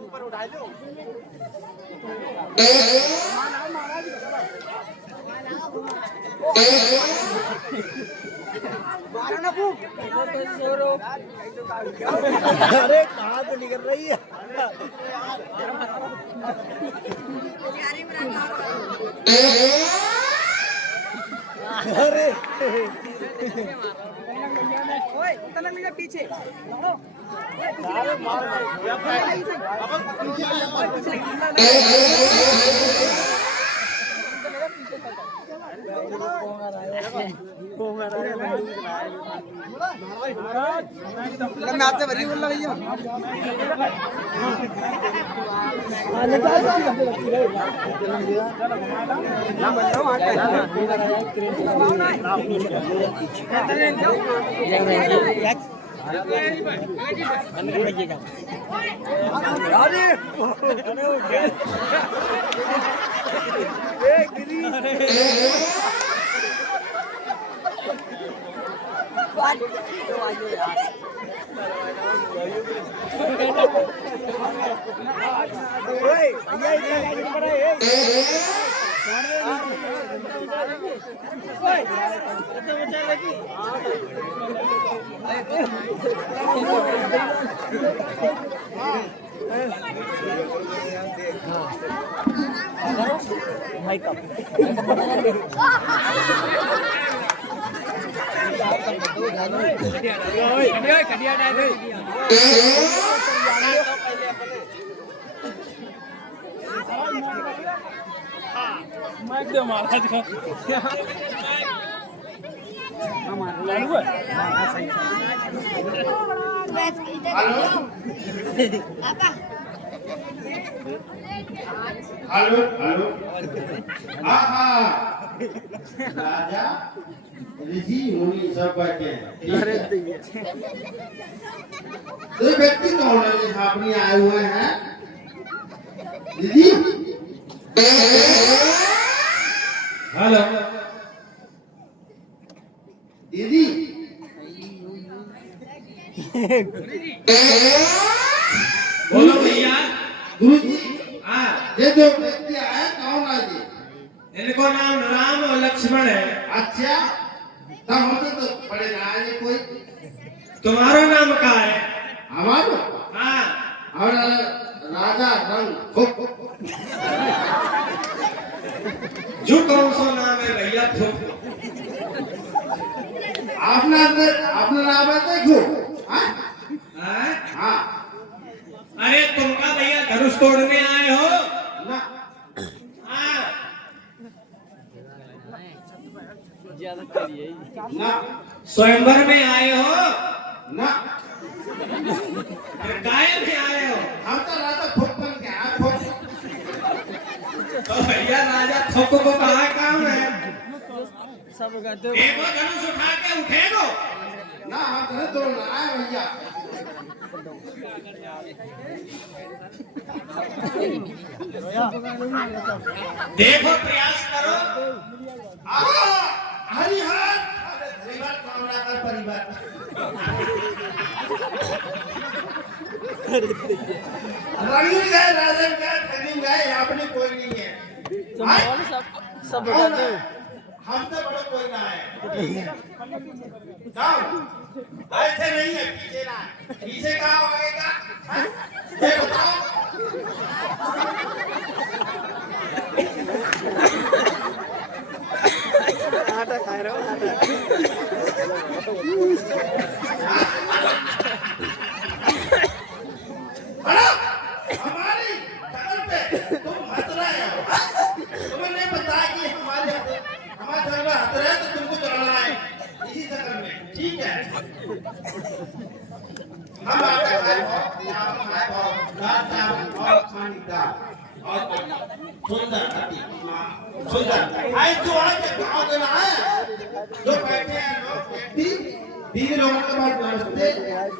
ऊपर उठा लो। अरे कहाँ से निकल रही है? अरे पीछे मैं आपसे भरी बोल रहा भैया महाराज का हेलो हेलो हाँ राजा ऋषि मुनि सब बैठे हैं तो व्यक्ति कौन है जो अपनी आए हुए हैं दीदी हेलो दीदी बोलो भैया गुरु जी हाँ ये जो व्यक्ति आया कौन है जी इनको नाम राम और लक्ष्मण है अच्छा तो हम तो बड़े राज है कोई तुम्हारा नाम क्या है हमारा हाँ और राजा रंग जो कौन सा नाम है भैया अपना नाम है देखो हाँ अरे तुमका भैया धनुष तोड़ने आए हो ना ना स्वयंवर में आए हो ना गाय में आए हो हम तो राजा थोपन के आए तो भैया राजा थोप को कहा काम है सब देखो धनुष उठा के उठेगो ना हम धनुष तोड़ना आए भैया देखो प्रयास करो हरिहर परिवार कामना कर परिवार रंगीन गए राजन गए खरीद गए यहाँ पे कोई नहीं है सब हमसे बड़ा कोई ना है ऐसे नहीं है पीछे ना पीछे कहाँ होगा ये बताओ आटा खा रहा हूँ हमारी शक्ल पे तुम हंस रहे हो तुम्हें नहीं पता कि हमारे शक्ल में हंस रहे तो तुमको चलना है इसी शक्ल में ठीक है हम आटा खाए मखानीदार और सुंदर अति सुंदर। आज जो आज गाँव के ना है जो बैठे हैं लोग व्यक्ति दीदी लोगों के पास नमस्ते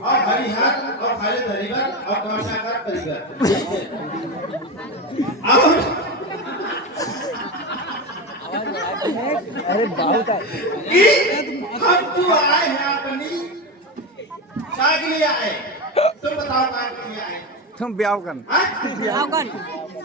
और हरिहर और खालिद हरिहर और कमशाकर परिवार। अरे बहुत हम तू आए हैं अपनी क्या के लिए आए? तुम बताओ क्या के लिए आए? तुम ब्याह कर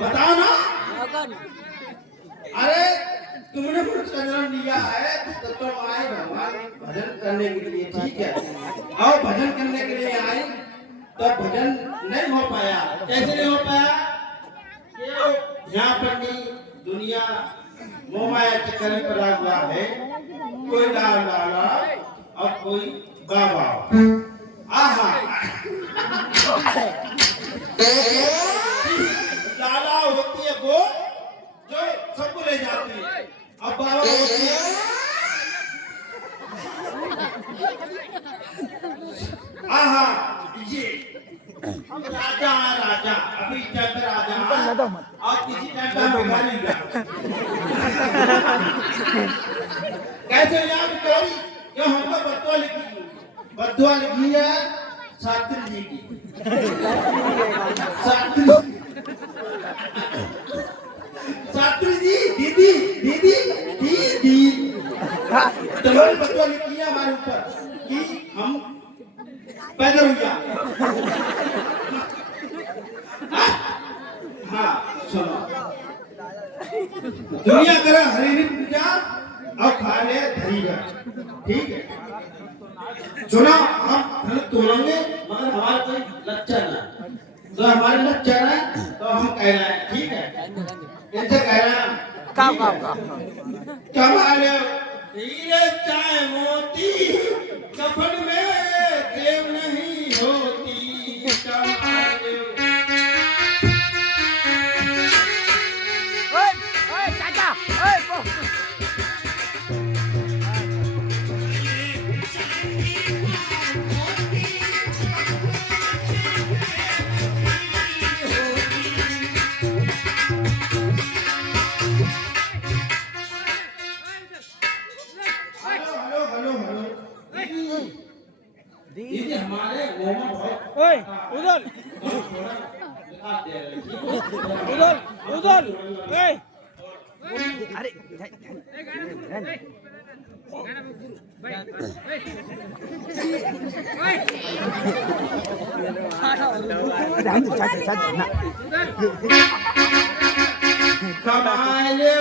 बताओ ना। अरे तुमने मुझे जन्म लिया है तो तुम आए भगवान भजन करने के लिए, ठीक है। और भजन करने के लिए आए तो भजन नहीं हो पाया। कैसे नहीं हो पाया? यहाँ पर भी दुनिया मोहमाया के चक्कर में पड़ा हुआ है। कोई लाल लाला और कोई बाबा। आहा लाला होती है वो जो सबको ले जाती है, अब बाबा होती है आहा ये राजा राजा अभी टाइम पे राजा और किसी टाइम पे भिखारी का। कैसे याद करी जो हमको बद्दुआ लिखी है शास्त्री जी की। शास्त्री जी दीदी दीदी दीदी तुम्हारी बद्दुआ लिखी है हमारे ऊपर कि हम पैदा हुआ। हाँ सुनो, दुनिया करे हरी पूजा और खा ले धरीगा, ठीक है। सुनो हम धन तोड़ेंगे मगर हमारा कोई लक्षण है, तो हमारे लक्षण है तो हम कह रहे हैं, ठीक है। कैसे कह रहे हैं? कमाल हीरे चाहे मोती कफन में देव नहीं होती। दीदी हमारे ओए उधर उधर ए अरे कमाले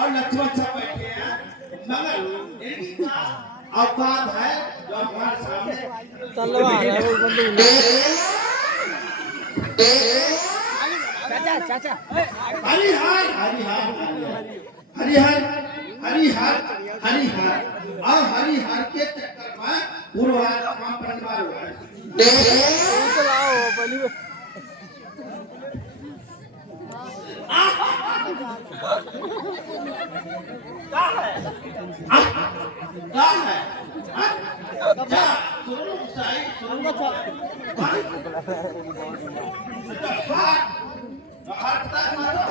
और लक्ष्मण सब बैठे हैं, मगर इनकी औकात है जो हमारे सामने तलवार है वो बंदूक। चाचा चाचा हरिहर हरिहर हरिहर हरिहर हरिहर और हरिहर के चक्कर में पूर्वार का परिवार हुआ है। क्या है हाँ? क्या है हाँ? क्या सुनो साई सुनो हाँ? हाथ तक मारो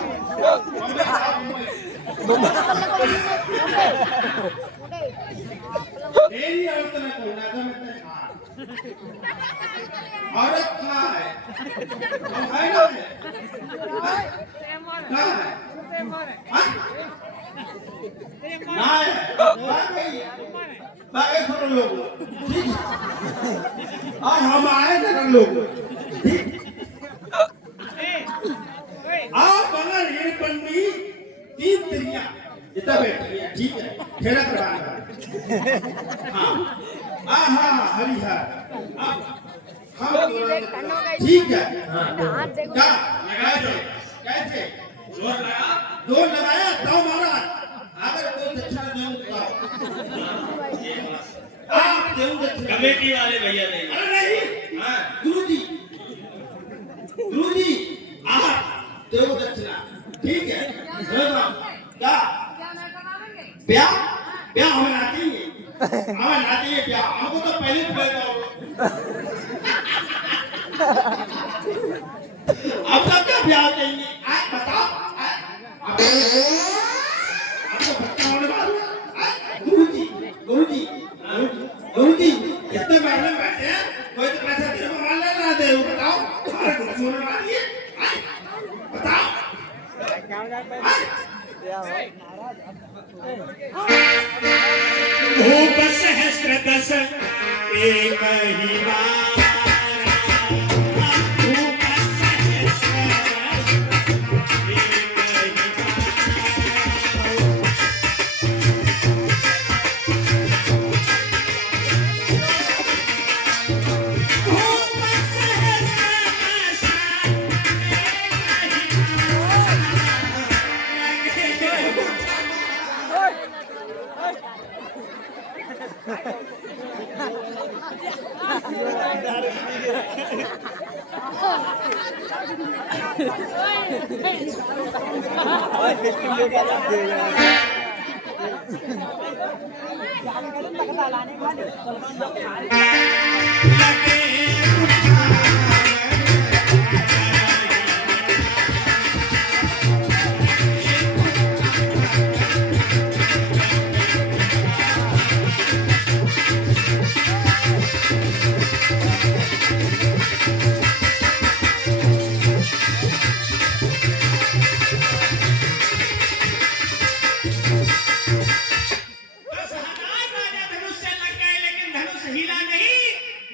मेरी औरत ने बोला था मैं औरत कहाँ है है ना कहाँ है ना है बाकी थोड़े लोग ठीक और हम आए थे लोग ठीक आप अगर ये बंदी 3 तिरियां इतना बैठी है ठीक है खेला करवाना हाँ हाँ हरिहर हम ठीक है क्या लगाए थे कैसे जोर लगा जोर लगाया तो मारा अगर कोई अच्छा नहीं हुआ आप देंगे कमेटी वाले भैया नहीं अरे नहीं हाँ गुरुजी आप देव दक्षिणा ठीक है क्या ब्याह ब्याह हमें आती है ब्याह हमको तो पहले आपका क्या ब्याह चाहिए आज बताओ आपको बच्चा होने वाला है गुरुजी इतने महीने बैठे हैं कोई तो पैसा तेरे को मान लेना दे बताओ हमारे कुछ होने वाली है बताओ भूप सहस्र दस एक ही बार भूप सहस्र एक ही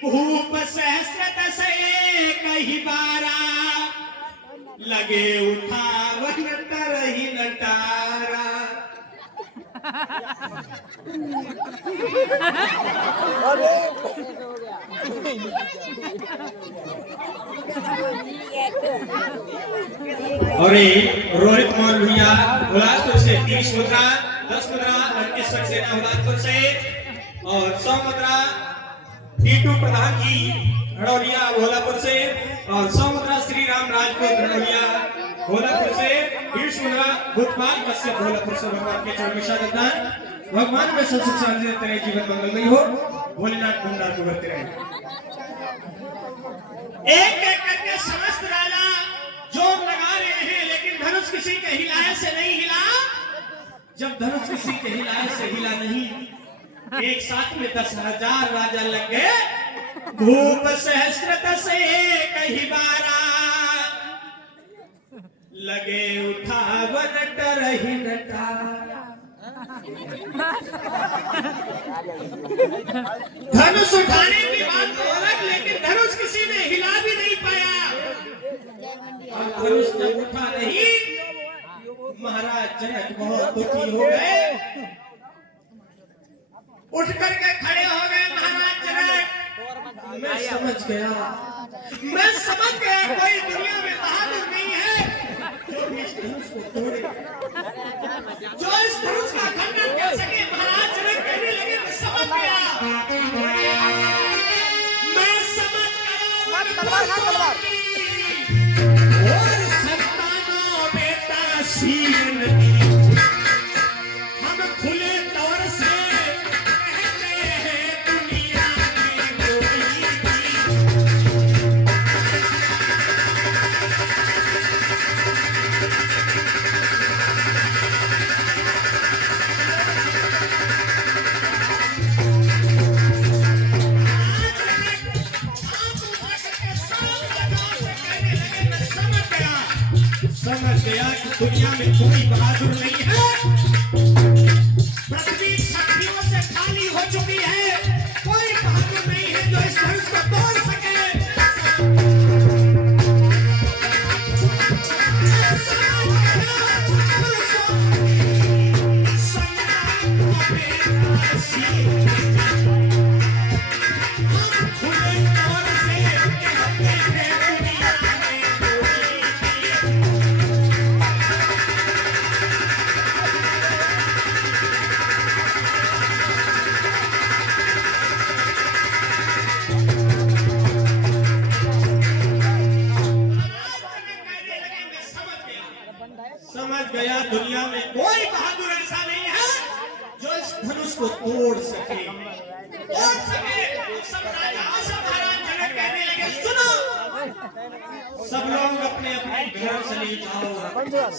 भूप सहस्र दस एक ही बारा लगे उठावन तरही नटारा और रोहित मोहन भैया उलासपुर से 30 मुद्रा 10 मुद्रा अंकित सक्सेना उलासपुर से और 100 मुद्रा टीटू प्रधान जी हड़ौलिया भोलापुर से और 100 मुद्रा श्री राम राजपूत हड़ौलिया भोलापुर से 20 मुद्रा भूतपाल कश्यप भोलापुर से भगवान के चरण में शागतदान भगवान में सब सुख शांति तेरे जीवन मंगलमय हो भोलेनाथ भंडार को भरते रहे एक एक करके समस्त राजा जोर लगा रहे हैं लेकिन धनुष किसी के हिलाए से नहीं हिला जब धनुष किसी के हिलाए से हिला नहीं एक साथ में 10,000 राजा लग गए भूप सहस्र दस एक ही बारा लगे उठावन तरही नटारा धनुष उठाने की बात तो अलग लेकिन धनुष किसी ने हिला भी नहीं पाया और धनुष जब उठा नहीं महाराज जनक बहुत दुखी हो गए उठ करके खड़े हो गए महाराज जनक मैं समझ गया कोई दुनिया में बहादुर नहीं है जो इस धनुष को तोड़े जो इस धनुष का खंडन कर सके महाराज जनक कहने लगे मैं समझ गया और संतानों बेटा सीन कोई बहादुर नहीं है। पृथ्वी शक्तियों से खाली हो चुकी है, कोई बहादुर नहीं है जो इस धनुष को तोड़ सके। समझ गया दुनिया में कोई बहादुर ऐसा नहीं है जो इस धनुष को तोड़ सके। तोड़ सके। सब राजाओं से महाराज जनक कहने लगे, सुनो सब लोग अपने अपने घर चले जाओ,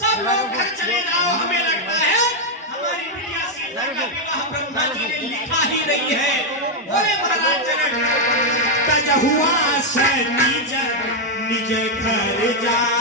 सब लोग घर चले जाओ। हमें लगता है हमारी प्रिया सीता का विवाह ब्रह्मा जी ने लिखा ही नहीं है। बोले महाराज जनक, तज हुआ से निज निज घर जाओ।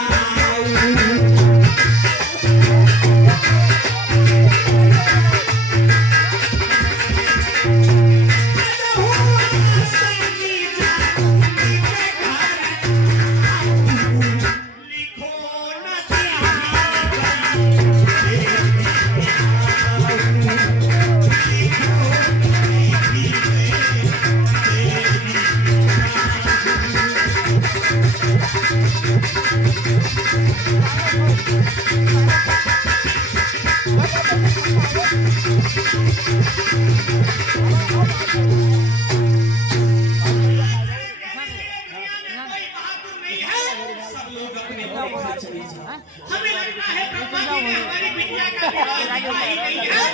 हमें लगता है ब्रह्मा जी ने हमारी बिटिया का विवाह लिखा ही नहीं है।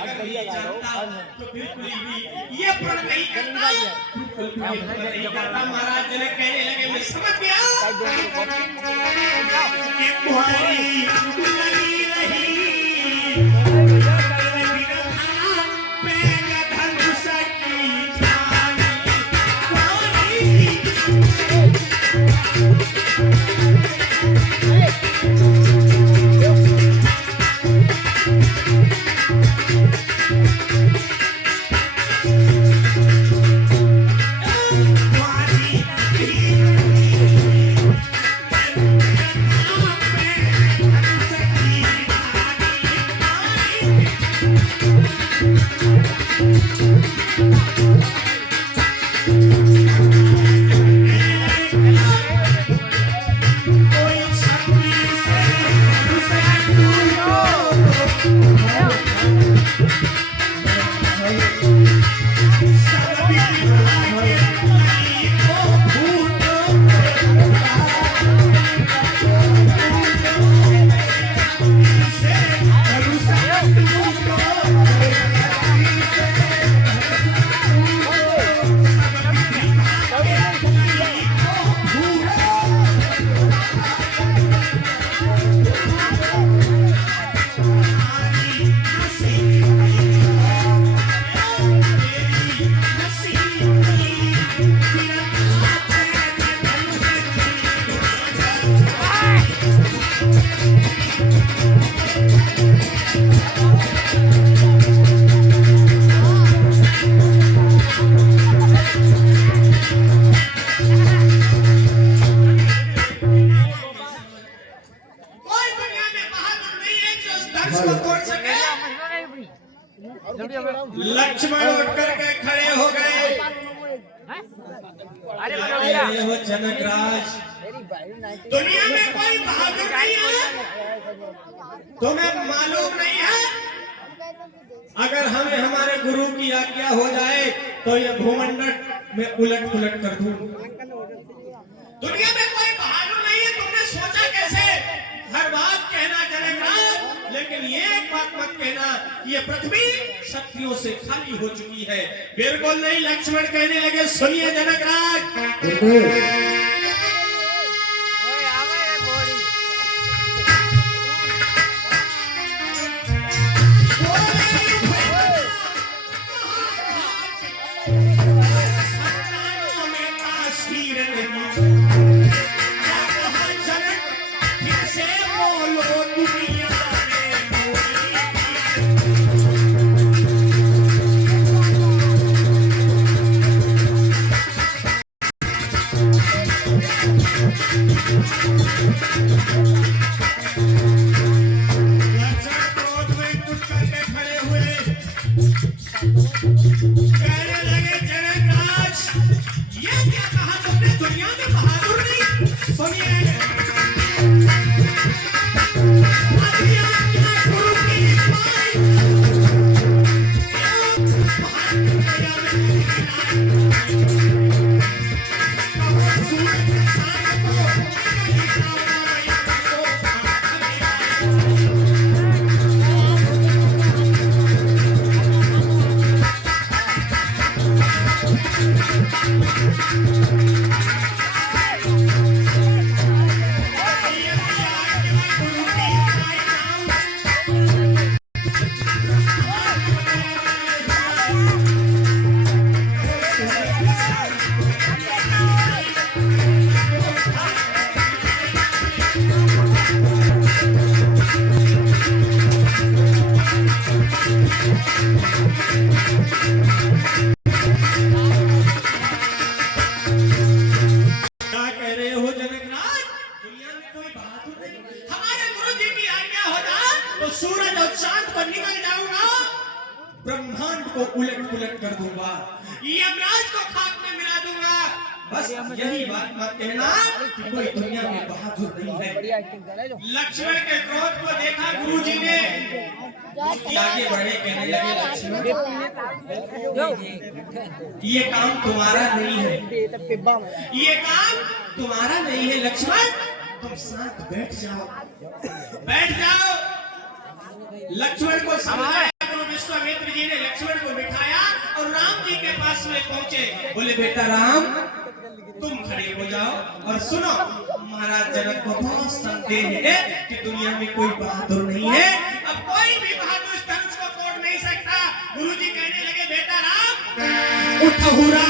अगर ये जानता तो बिल्कुल भी ये प्रण नहीं करता, महाराज जनक कहने लगे, मैं समझ गया कि तुम्हारी लगी रही लक्ष्मण उठ करके खड़े हो गए। अरे हो जनकराज, दुनिया में कोई बहादुर नहीं है, तुम्हें मालूम नहीं है? अगर हमें हमारे गुरु की आज्ञा हो जाए तो यह भूमंडल में उलट पुलट कर दूं। दुनिया में कोई बहादुर नहीं है, तुमने सोचा कैसे? हर बात कहना जनकराज, लेकिन ये एक बात मत कहना कि ये पृथ्वी शक्तियों से खाली हो चुकी है। बिल्कुल नहीं। लक्ष्मण कहने लगे, सुनिए जनकराज, कहने लगे जनकराज, ये क्या कहा तुमने, दुनिया में बहादुर नहीं? सुनिए, आज्ञा क्या गुरु की माई, क्या कह रहे हो जनकराज? दुनिया में कोई बहादुर नहीं? हमारे गुरु जी की आज्ञा हो जाए तो सूरज और चांद पर निकल जाऊंगा, ब्रह्मांड को उलट पुलट कर दूंगा, यमराज को खाक में मिला दूंगा। बस यही बात मत कहना कि कोई दुनिया में बहादुर नहीं है। लक्ष्मण के क्रोध को देखा गुरु जी ने, आगे बढ़े, कहने लगे लक्ष्मण, ये काम तुम्हारा नहीं है, ये काम तुम्हारा नहीं है लक्ष्मण, तुम साथ बैठ जाओ, बैठ जाओ। लक्ष्मण को समझाया, गुरु विश्वामित्र जी ने लक्ष्मण को बिठाया और राम जी के पास में पहुंचे। बोले बेटा राम, तुम खड़े हो जाओ और सुनो, महाराज जनक को बहुत संदेह है कि दुनिया में कोई बहादुर नहीं है, अब कोई भी बहादुर इस धनुष को तोड़ नहीं सकता। गुरु जी कहने लगे बेटा राम, उठहुरा